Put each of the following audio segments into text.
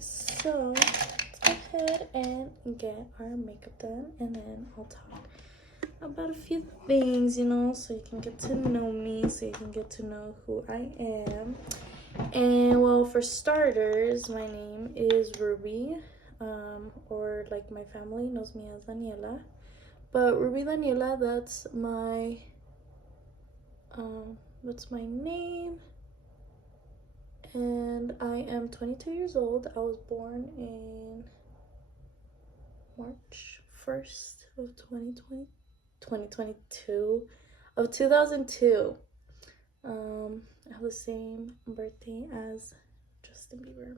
so let's go ahead and get our makeup done, and then I'll talk about a few things, so you can get to know me, so you can get to know who I am. And well, for starters, my name is Ruby, or like my family knows me as Daniela. But Ruby Daniela, that's my name. And I am 22 years old. I was born in March 1st of 2002. I have the same birthday as Justin Bieber.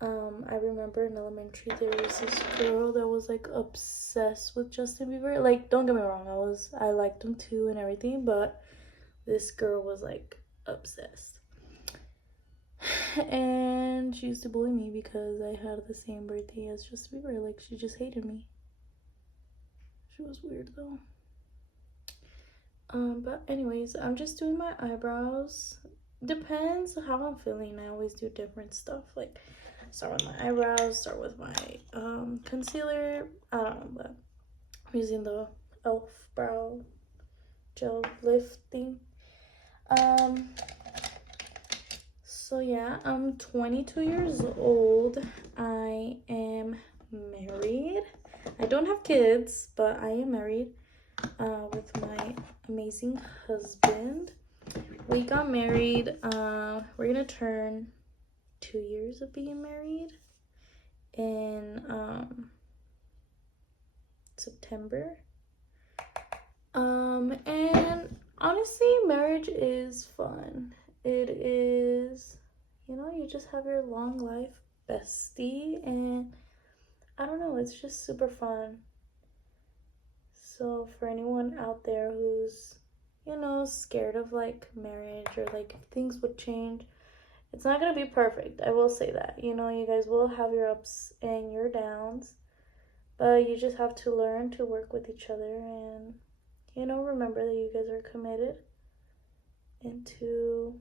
I remember in elementary there was this girl that was like obsessed with Justin Bieber. Like, don't get me wrong, I liked him too and everything, but this girl was like obsessed. And she used to bully me because I had the same birthday as Justin Bieber. Like, she just hated me. She was weird though. But anyways, I'm just doing my eyebrows. Depends how I'm feeling. I always do different stuff. Like, start with my eyebrows, start with my concealer. I don't know, but I'm using the e.l.f. brow gel lift thing. So yeah, I'm 22 years old. I am married. I don't have kids, but I am married with my amazing husband. We got married. We're gonna turn 2 years of being married in September. And honestly, marriage is fun. It is, you just have your long life bestie, and I don't know, it's just super fun. So for anyone out there who's, scared of like marriage, or like if things would change, it's not gonna be perfect. I will say that. You guys will have your ups and your downs, but you just have to learn to work with each other and, remember that you guys are committed into,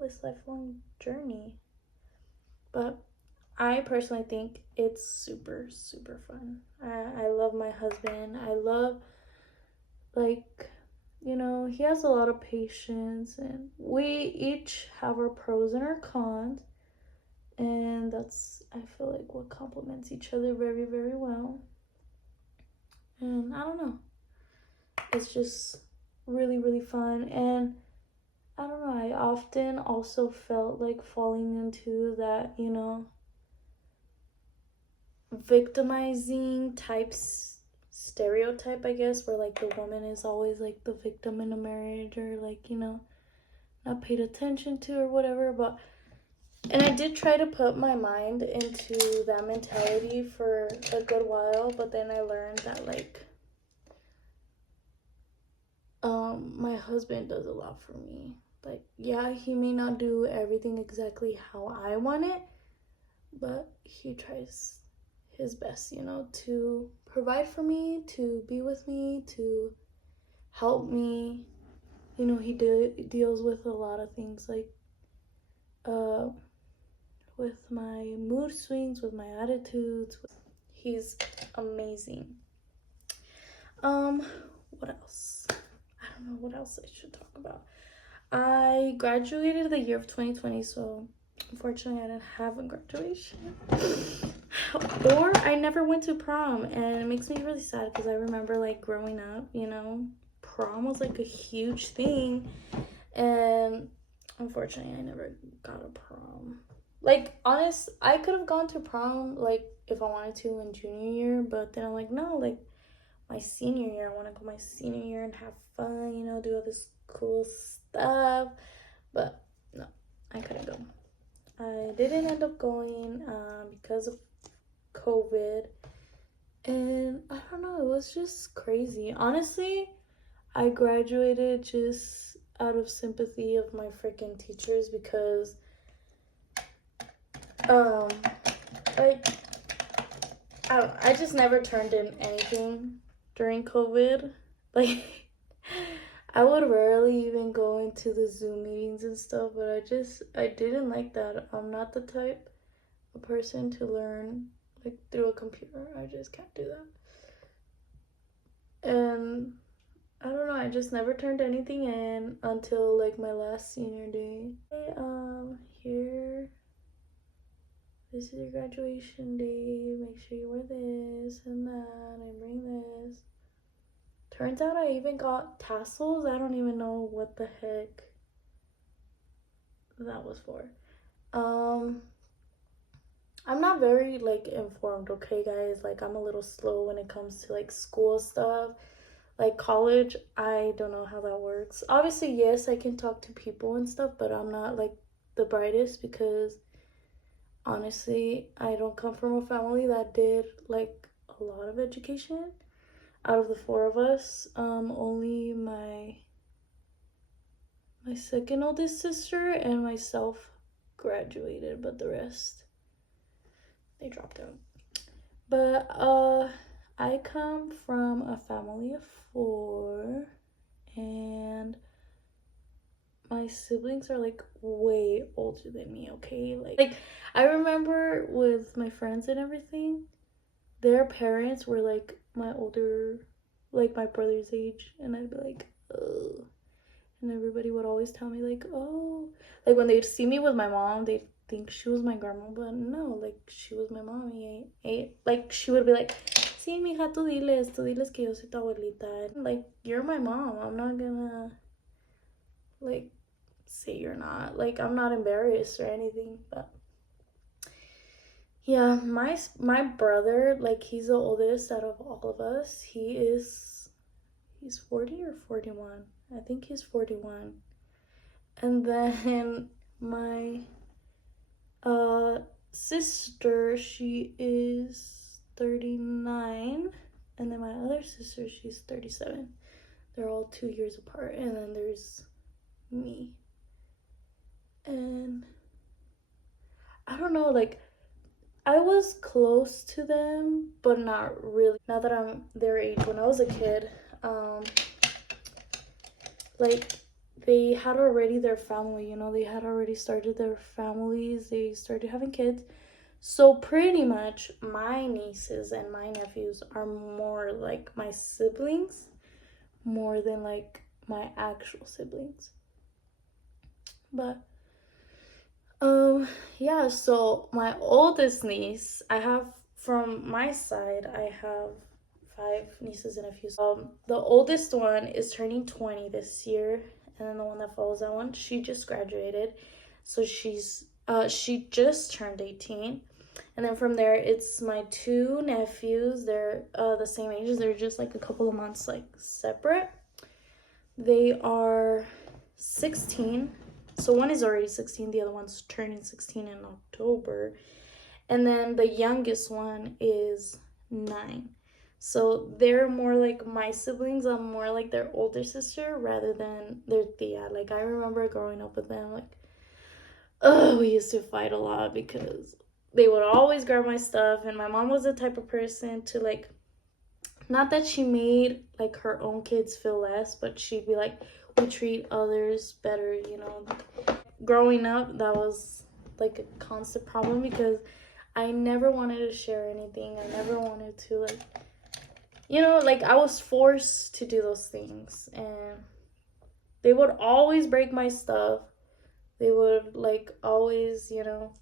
this lifelong journey. But I personally think it's super, super fun. I love my husband. I love, like, he has a lot of patience, and we each have our pros and our cons. And that's, I feel like, what complements each other very, very well. And I don't know. It's just really, really fun. And I don't know, I often also felt like falling into that, victimizing stereotype, I guess, where like the woman is always like the victim in a marriage, or like, not paid attention to or whatever. And I did try to put my mind into that mentality for a good while, but then I learned that like my husband does a lot for me. Like, yeah, he may not do everything exactly how I want it, but he tries his best, to provide for me, to be with me, to help me. He deals with a lot of things, like with my mood swings, with my attitudes. He's amazing. What else? I don't know what else I should talk about. I graduated the year of 2020, so unfortunately I didn't have a graduation. Or I never went to prom, and it makes me really sad because I remember like growing up, prom was like a huge thing, and unfortunately I never got a prom. Like, I could have gone to prom like if I wanted to in junior year, but then I'm like, no, like my senior year, I want to go my senior year and have fun, do all this cool stuff. But no, I couldn't go. I didn't end up going because of COVID, and I don't know, it was just crazy. Honestly, I graduated just out of sympathy of my freaking teachers, because like, I just never turned in anything during COVID. Like, I would rarely even go into the Zoom meetings and stuff, but I didn't like that. I'm not the type a person to learn like through a computer. I just can't do that. And I don't know, I just never turned anything in until like my last senior day. Hey, here, this is your graduation day. Make sure you wear this and that and bring this. Turns out I even got tassels. I don't even know what the heck that was for. I'm not very like informed, okay guys? Like I'm a little slow when it comes to like school stuff. Like college, I don't know how that works. Obviously, yes, I can talk to people and stuff, but I'm not like the brightest because honestly, I don't come from a family that did like a lot of education. Out of the four of us, only my second oldest sister and myself graduated, but the rest they dropped out. But I come from a family of 4, and my siblings are like way older than me, okay? Like I remember with my friends and everything, their parents were like my older, like my brother's age, and I'd be like, ugh. And everybody would always tell me like, oh, like when they'd see me with my mom, they'd think she was my grandma, but no, like she was my mommy. Like she would be like, sí, mija, tú diles que yo soy tu abuelita. Like you're my mom. I'm not gonna like say you're not. Like I'm not embarrassed or anything, but yeah, my brother, like he's the oldest out of all of us. He's 40 or 41. I think he's 41. And then my sister, she is 39. And then my other sister, she's 37. They're all 2 years apart. And then there's me. And I don't know, like I was close to them, but not really. Now that I'm their age, when I was a kid, like they had already their family, you know, they had already started their families, they started having kids. So pretty much my nieces and my nephews are more like my siblings more than like my actual siblings. But yeah, so my oldest niece, I have from my side, I have 5 nieces and nephews. The oldest one is turning 20 this year, and then the one that follows that one, she just graduated, so she just turned 18. And then from there, it's my 2 nephews. They're the same age. They're just like a couple of months like separate. They are 16. So one is already 16, the other one's turning 16 in October. And then the youngest one is 9. So they're more like my siblings. I'm more like their older sister rather than their tia. Like I remember growing up with them, like, oh, we used to fight a lot because they would always grab my stuff. And my mom was the type of person to like, not that she made like her own kids feel less, but she'd be like, we treat others better, you know. Growing up, that was like a constant problem because I never wanted to share anything. I never wanted to like, you know, like I was forced to do those things, and they would always break my stuff. They would like always, you know,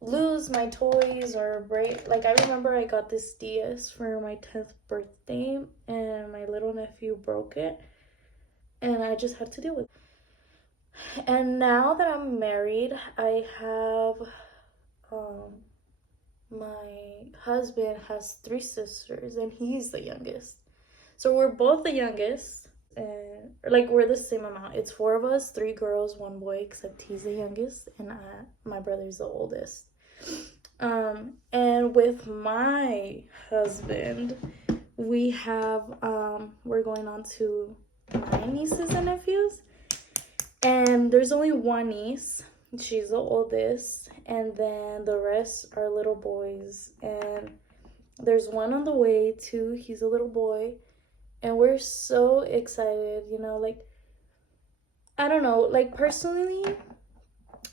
lose my toys or break. Like I remember I got this DS for my 10th birthday and my little nephew broke it, and I just had to deal with it. And now that I'm married, I have my husband has 3 sisters and he's the youngest. So we're both the youngest, and like we're the same amount. It's 4 of us, 3 girls, 1 boy, except he's the youngest, and my brother's the oldest. And with my husband, we have we're going on to 9 nieces and nephews, and there's only 1 niece. She's the oldest, and then the rest are little boys. And there's one on the way too. He's a little boy, and we're so excited, you know. Like I don't know, like personally,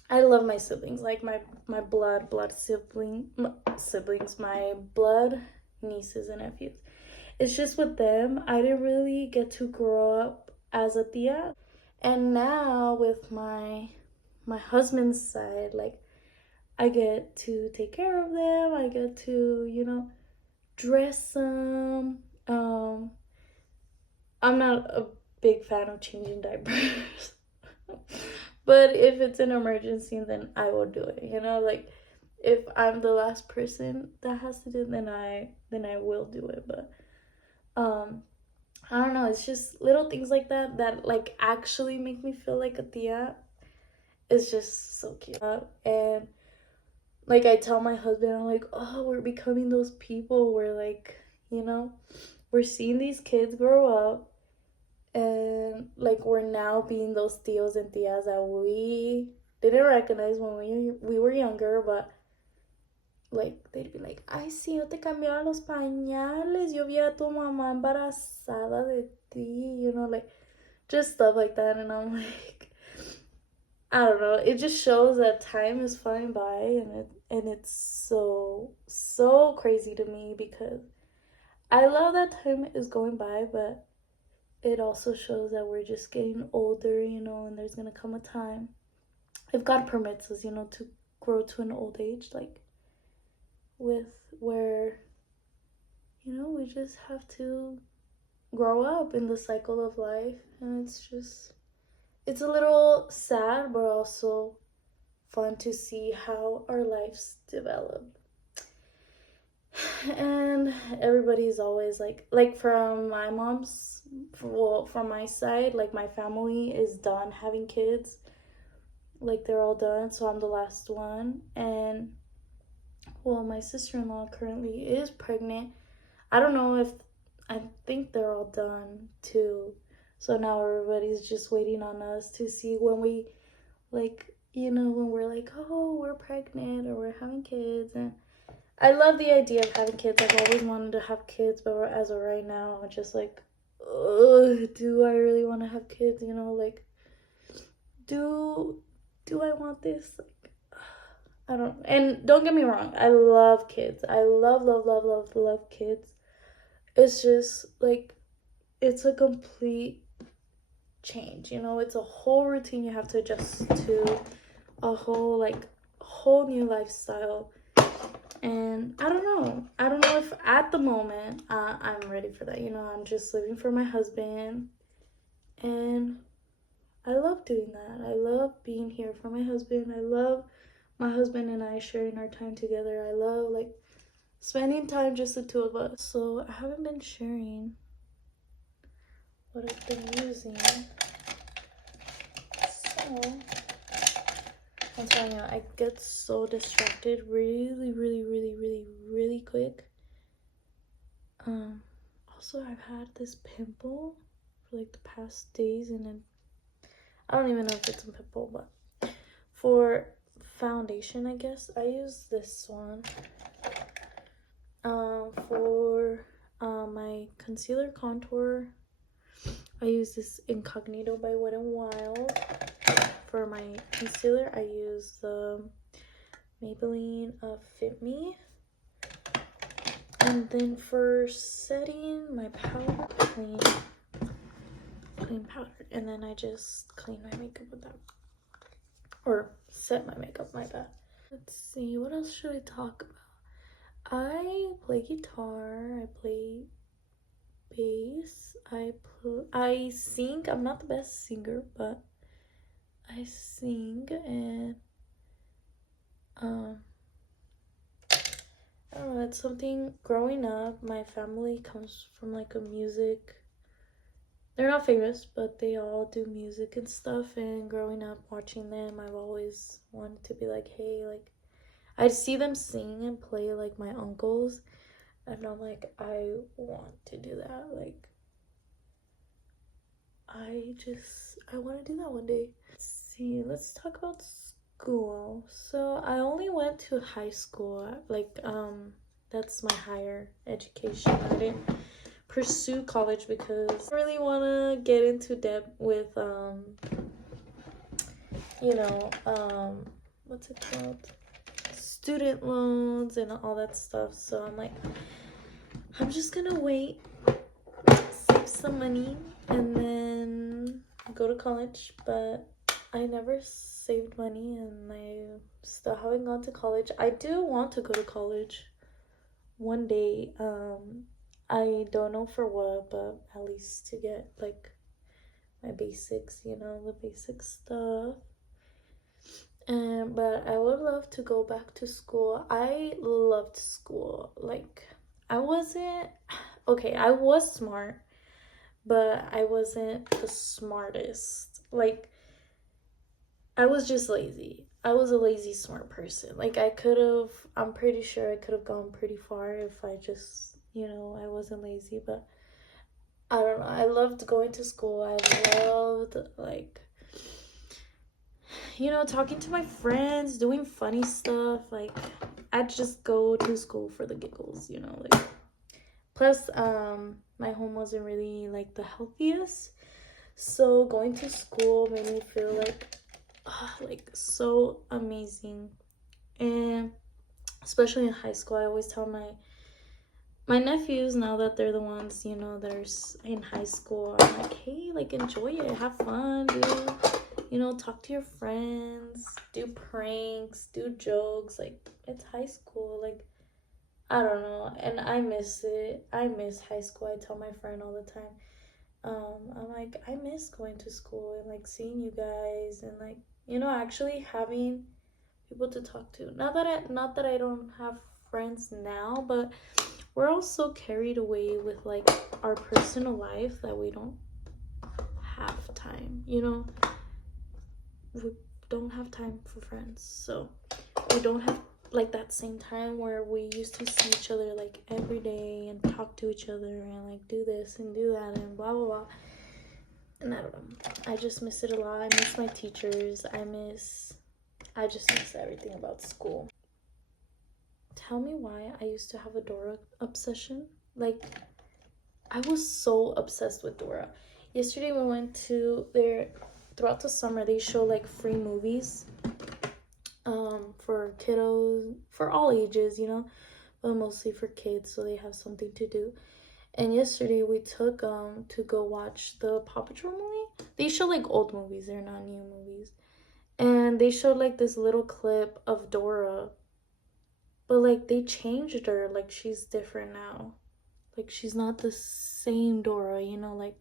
I love my siblings, like my blood siblings, my blood nieces and nephews. It's just with them, I didn't really get to grow up as a tia. And now with my husband's side, like I get to take care of them. I get to, dress them. I'm not a big fan of changing diapers. But if it's an emergency, then I will do it. Like if I'm the last person that has to do it, then I will do it. But I don't know, it's just little things like that like actually make me feel like a tia. It's just so cute. And like I tell my husband, I'm like, oh, we're becoming those people where like, we're seeing these kids grow up, and like we're now being those tios and tias that we didn't recognize when we were younger. But like they'd be like, ay, sí, yo te cambiaba los pañales, yo vi a tu mamá embarazada de ti, like just stuff like that. And I'm like, I don't know, it just shows that time is flying by, and it's so crazy to me, because I love that time is going by, but it also shows that we're just getting older, and there's gonna come a time, if God permits us, to grow to an old age, like with where, we just have to grow up in the cycle of life. And it's a little sad, but also fun to see how our lives develop. And everybody's always like from my mom's, well, from my side, like my family is done having kids, like they're all done, so I'm the last one. And well, my sister-in-law currently is pregnant. I don't know if, I think they're all done too, so now everybody's just waiting on us to see when we, like, when we're like, oh, we're pregnant or we're having kids. And I love the idea of having kids. I've always wanted to have kids, but as of right now, I'm just like, ugh, do I really want to have kids? Like, do I want this? Like, I don't. And don't get me wrong, I love kids. I love kids. It's just like, it's a complete change. It's a whole routine you have to adjust to, a whole new lifestyle. And I don't know if at the moment I'm ready for that. I'm just living for my husband, and I love doing that. I love being here for my husband. I love my husband and I sharing our time together. I love like spending time just the two of us. So I haven't been sharing what I've been using. So I'm telling you, I get so distracted really quick. Also, I've had this pimple for like the past days, and then I don't even know if it's a pimple, but for foundation, I guess I use this one. For my concealer contour, I use this Incognito by Wet n Wild. For my concealer, I use the Maybelline Fit Me. And then for setting my powder, clean powder. And then I just clean my makeup with that. Or set my makeup, my bad. Let's see, what else should I talk about? I play guitar, I play bass, I sing. I'm not the best singer, but I sing. And I don't know, it's something, growing up, my family comes from like a music, they're not famous, but they all do music and stuff. And growing up watching them, I've always wanted to be like, hey, like I'd see them sing and play like my uncles, and I'm like, I want to do that. Like I want to do that one day. Let's see, let's talk about school. So I only went to high school, like that's my higher education. I didn't pursue college because I really want to get into depth with what's it called? Student loans and all that stuff. So I'm like, I'm just gonna wait, save some money, and then go to college. But I never saved money, and I still haven't gone to college. I do want to go to college one day. I don't know for what, but at least to get like my basics, the basic stuff. But I would love to go back to school. I loved school. Like, I wasn't okay, I was smart, but I wasn't the smartest. Like, I was just lazy. I was a lazy smart person. Like, I'm pretty sure I could have gone pretty far if I just, I wasn't lazy, but I don't know. I loved going to school. I loved, like, talking to my friends, doing funny stuff. Like, I'd just go to school for the giggles, like. Plus, my home wasn't really, like, the healthiest. So going to school made me feel like so amazing. And especially in high school, I always tell my nephews, now that they're the ones, that are in high school, I'm like, hey, like, enjoy it, have fun, dude. Talk to your friends, do pranks, do jokes. Like, it's high school. Like, I don't know. And I miss it. I miss high school. I tell my friend all the time. I'm like, I miss going to school and, like, seeing you guys and, like, actually having people to talk to. Not that I don't have friends now, but we're all so carried away with, like, our personal life that we don't have time, we don't have time for friends. So we don't have, like, that same time where we used to see each other, like, every day and talk to each other and, like, do this and do that and blah blah blah. And I don't know, I just miss it a lot. I miss my teachers. I just miss everything about school. Tell me why I used to have a Dora obsession. Like, I was so obsessed with Dora. Yesterday we went to throughout the summer they show, like, free movies for kiddos, for all ages, but mostly for kids, so they have something to do. And yesterday we took to go watch the Paw Patrol movie. They show, like, old movies, they're not new movies. And they showed, like, this little clip of Dora, but, like, they changed her. Like, she's different now. Like, she's not the same Dora, like,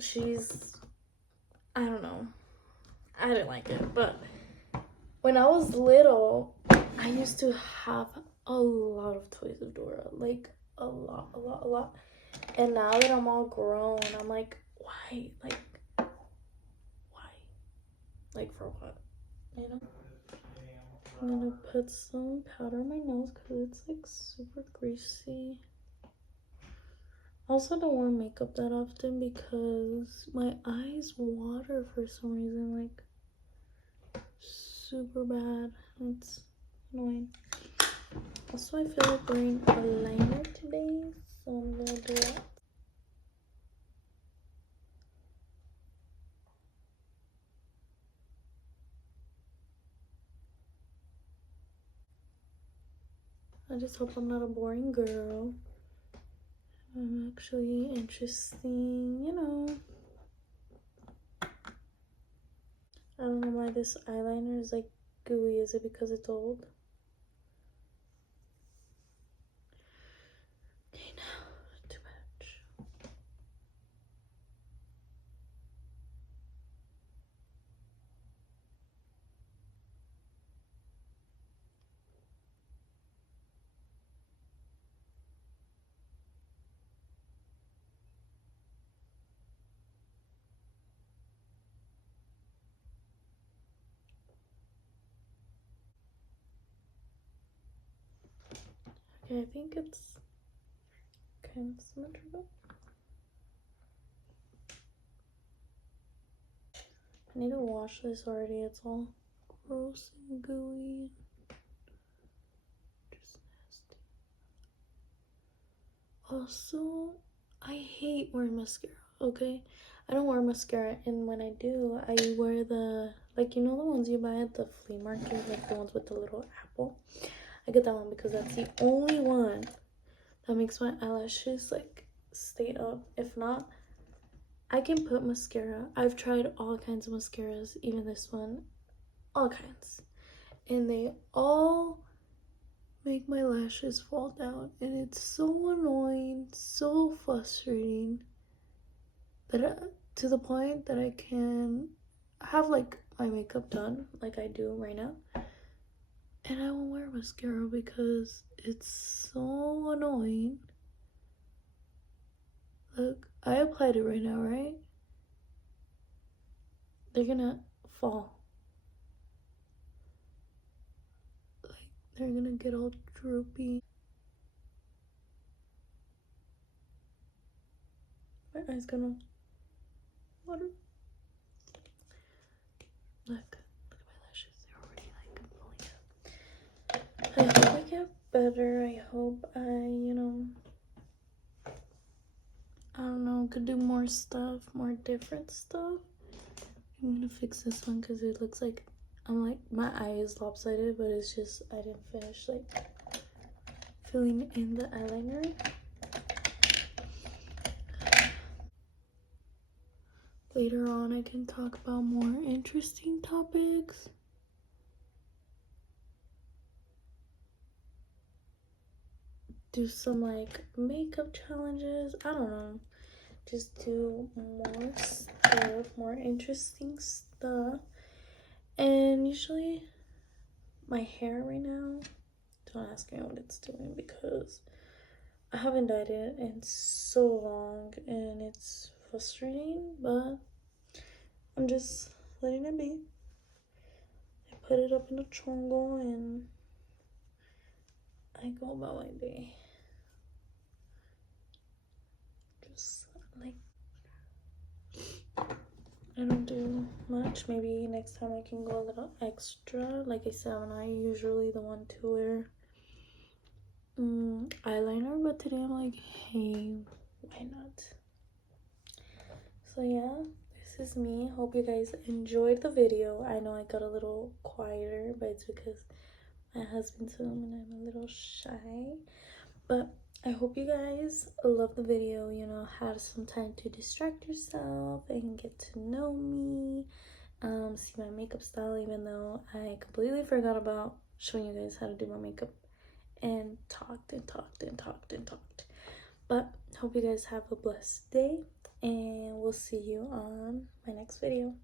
she's, I don't know. I didn't like it. But when I was little, I used to have a lot of toys of Dora. Like, a lot. And now that I'm all grown, I'm like, why? Like, why? Like, for what? I'm gonna put some powder on my nose because it's, like, super greasy. I also don't wear makeup that often because my eyes water for some reason, like, super bad. It's annoying. Also, I feel like wearing a liner today, so I'm gonna do that. I just hope I'm not a boring girl. I'm actually interesting, I don't know why this eyeliner is, like, gooey. Is it because it's old? Okay, now, too much. Okay, I think it's kind of symmetrical. I need to wash this already. It's all gross and gooey. Just nasty. Also, I hate wearing mascara, okay? I don't wear mascara, and when I do, I wear the, Like, you know the ones you buy at the flea market, like the ones with the little apple? I get that one because that's the only one that makes my eyelashes like stay up. If not, I can put mascara. I've tried all kinds of mascaras, even this one, all kinds. And they all make my lashes fall down. And it's so annoying, so frustrating that to the point that I can have like my makeup done like I do right now. And I won't wear mascara because it's so annoying. Look, I applied it right now, right? They're gonna fall. Like, they're gonna get all droopy. My eye's gonna water. Look at my lashes. They're already like falling out. I hope I get better. I hope I don't know, could do more stuff, more different stuff. I'm gonna fix this one because it looks like my eye is lopsided, but it's just I didn't finish like filling in the eyeliner. Later on I can talk about more interesting topics. Do some like makeup challenges. I don't know. Just do more stuff, more interesting stuff. And usually my hair right now, don't ask me what it's doing because I haven't dyed it in so long and it's frustrating, but I'm just letting it be. I put it up in a chongo and I go about my day. Just like, I don't do much. Maybe next time I can go a little extra. Like I said, I'm not usually the one to wear eyeliner, but today I'm like, hey, why not? So yeah, this is me. Hope you guys enjoyed the video. I know I got a little quieter, but it's because my husband's home and I'm a little shy. But I hope you guys love the video, have some time to distract yourself and get to know me, see my makeup style, even though I completely forgot about showing you guys how to do my makeup and talked and talked and talked and talked. But hope you guys have a blessed day and we'll see you on my next video.